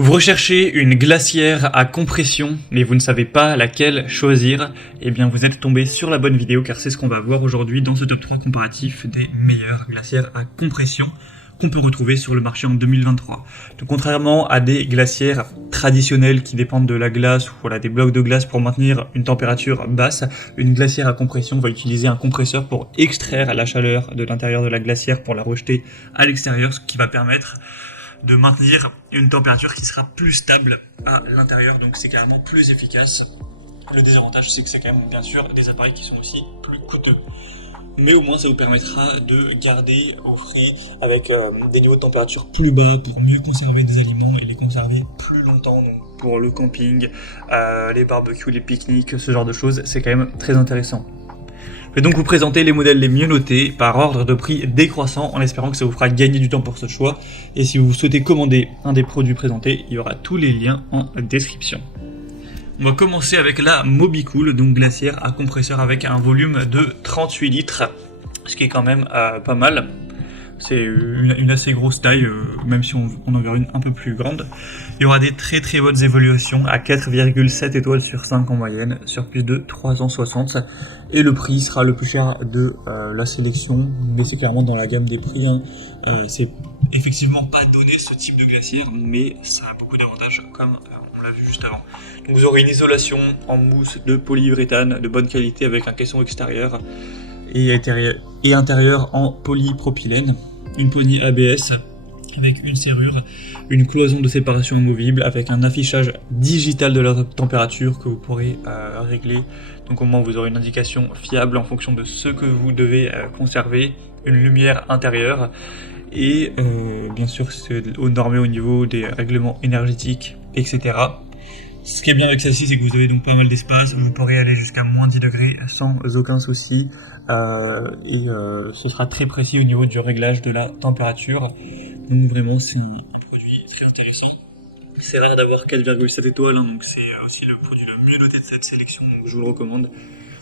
Vous recherchez une glacière à compression, mais vous ne savez pas laquelle choisir, eh bien vous êtes tombé sur la bonne vidéo car c'est ce qu'on va voir aujourd'hui dans ce top 3 comparatif des meilleures glacières à compression qu'on peut retrouver sur le marché en 2023. Donc contrairement à des glacières traditionnelles qui dépendent de la glace ou voilà, des blocs de glace pour maintenir une température basse, une glacière à compression va utiliser un compresseur pour extraire la chaleur de l'intérieur de la glacière pour la rejeter à l'extérieur, ce qui va permettre de maintenir une température qui sera plus stable à l'intérieur, donc c'est carrément plus efficace. Le désavantage, c'est que c'est quand même bien sûr des appareils qui sont aussi plus coûteux. Mais au moins ça vous permettra de garder au frais avec des niveaux de température plus bas pour mieux conserver des aliments et les conserver plus longtemps. Donc pour le camping, les barbecues, les pique-niques, ce genre de choses, c'est quand même très intéressant. Je vais donc vous présenter les modèles les mieux notés par ordre de prix décroissant en espérant que ça vous fera gagner du temps pour ce choix. Et si vous souhaitez commander un des produits présentés, il y aura tous les liens en description. On va commencer avec la Mobicool, donc glacière à compresseur avec un volume de 38 litres, ce qui est quand même pas mal. C'est une assez grosse taille, même si on en verra une un peu plus grande. Il y aura des très très bonnes évaluations à 4,7 étoiles sur 5 en moyenne, sur plus de 360. Et le prix sera le plus cher de la sélection, mais c'est clairement dans la gamme des prix. C'est effectivement pas donné ce type de glacière, mais ça a beaucoup d'avantages, comme on l'a vu juste avant. Donc vous aurez une isolation en mousse de polyuréthane de bonne qualité avec un caisson extérieur et intérieur en polypropylène, une poignée ABS avec une serrure, une cloison de séparation amovible avec un affichage digital de la température que vous pourrez régler. Donc au moins vous aurez une indication fiable en fonction de ce que vous devez conserver, une lumière intérieure et bien sûr c'est normé au niveau des règlements énergétiques, etc. Ce qui est bien avec celle-ci, c'est que vous avez donc pas mal d'espace, vous pourrez aller jusqu'à moins 10 degrés sans aucun souci, ce sera très précis au niveau du réglage de la température. Donc vraiment, c'est un produit très intéressant. C'est rare d'avoir 4,7 étoiles, donc c'est aussi le produit le mieux noté de cette sélection, donc je vous le recommande.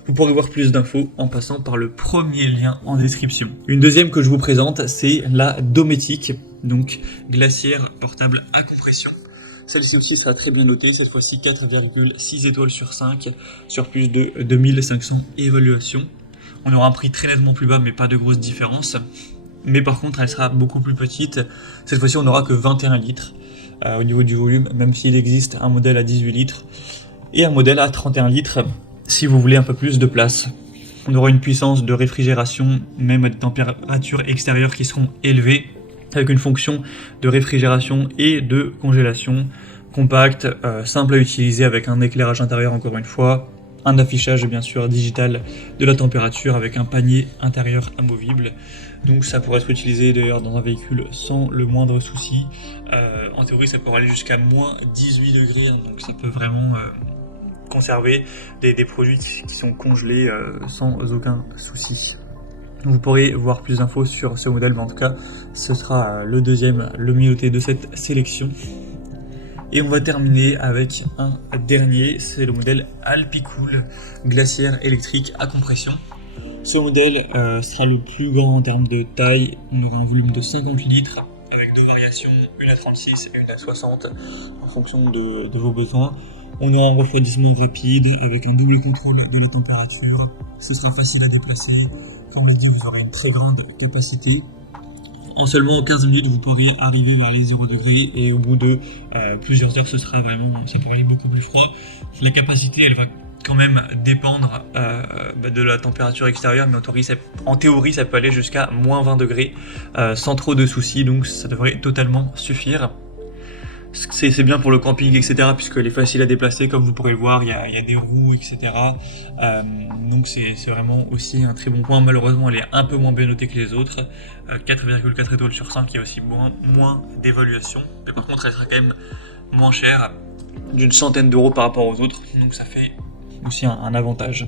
Vous pourrez voir plus d'infos en passant par le premier lien en description. Une deuxième que je vous présente, c'est la Dometic, donc glacière portable à compression. Celle-ci aussi sera très bien notée, cette fois-ci 4,6 étoiles sur 5, sur plus de 2500 évaluations. On aura un prix très nettement plus bas, mais pas de grosse différence. Mais par contre, elle sera beaucoup plus petite. Cette fois-ci, on n'aura que 21 litres au niveau du volume, même s'il existe un modèle à 18 litres et un modèle à 31 litres si vous voulez un peu plus de place. On aura une puissance de réfrigération, même à des températures extérieures qui seront élevées, avec une fonction de réfrigération et de congélation compacte, simple à utiliser avec un éclairage intérieur encore une fois, un affichage bien sûr digital de la température avec un panier intérieur amovible. Donc ça pourrait être utilisé d'ailleurs dans un véhicule sans le moindre souci. En théorie ça pourrait aller jusqu'à moins 18 degrés, donc ça peut vraiment conserver des produits qui sont congelés sans aucun souci. Vous pourrez voir plus d'infos sur ce modèle, mais en tout cas, ce sera le deuxième, le mieux noté de cette sélection. Et on va terminer avec un dernier, c'est le modèle Alpicool, glacière électrique à compression. Ce modèle sera le plus grand en termes de taille, on aura un volume de 50 litres avec deux variations, une à 36 et une à 60 en fonction de vos besoins. On aura un refroidissement rapide avec un double contrôle de la température, ce sera facile à déplacer. Comme je l'ai dit, vous aurez une très grande capacité. En seulement 15 minutes, vous pourrez arriver vers les 0 degrés et au bout de plusieurs heures, ça pourrait aller beaucoup plus froid. La capacité, elle va quand même dépendre de la température extérieure, mais en théorie, ça peut aller jusqu'à moins 20 degrés sans trop de soucis, donc ça devrait totalement suffire. C'est bien pour le camping, etc., puisqu'elle est facile à déplacer, comme vous pourrez le voir, il y a des roues, etc. Donc c'est vraiment aussi un très bon point. Malheureusement, elle est un peu moins bien notée que les autres. 4,4 étoiles sur 5, il y a aussi moins d'évaluation. Mais par contre, elle sera quand même moins chère, d'une centaine d'euros par rapport aux autres. Donc ça fait aussi un avantage.